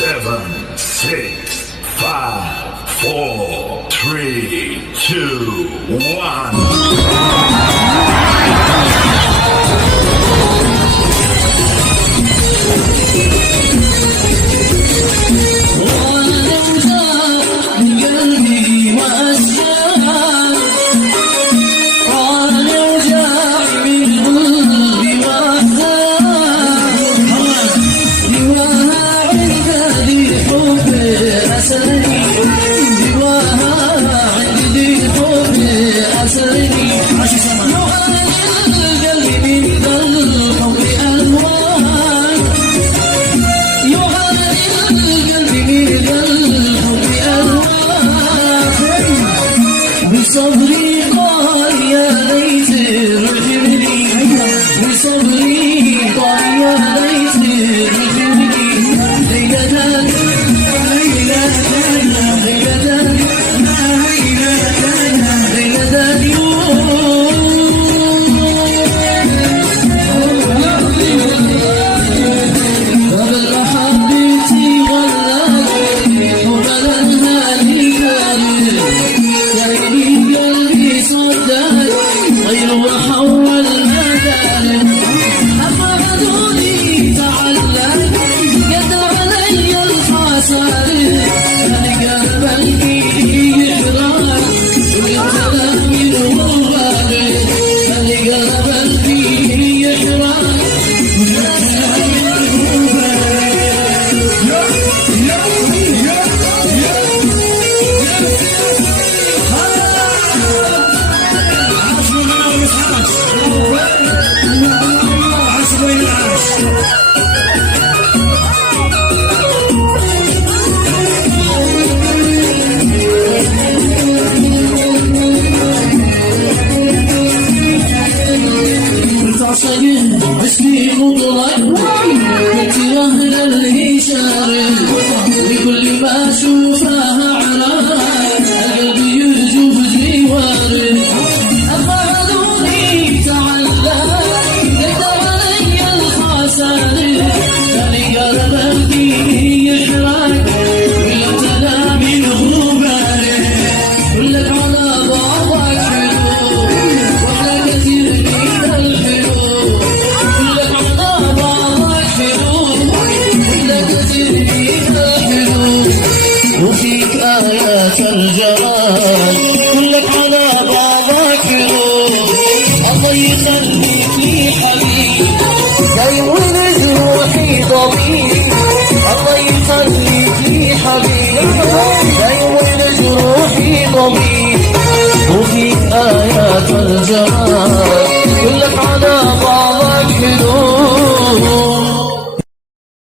7, 6, 5, 4, 3, 2, بصبري قال يا ليت رجلي بصبري قال يا ليت رجلي ليلتان ليلتان ليلتان ليلتان قبل حبيتي غلاني وبلدها لي غير وحول مدار أخذوني تعلم قد علي الخسار أنا قلبي يحرق والكلام ينور أنا قلبي يحرق اسمي مطلق كنت اهل الهشام بكل ما اشوفها عراك قلبي يرجف جواري اخذوني تعلق قد علي الخسار كان قلبي يحرق ويمتلى من غباري كلك على بعضك حلو واحلى كثير من الحلو وفيك آيات الجمال كلك على بعضك حلو الله يخليك لي حبيب دايما جروحي طبيب الله يخليك لي حبيب دايما جروحي طبيب وفيك آيات الجمال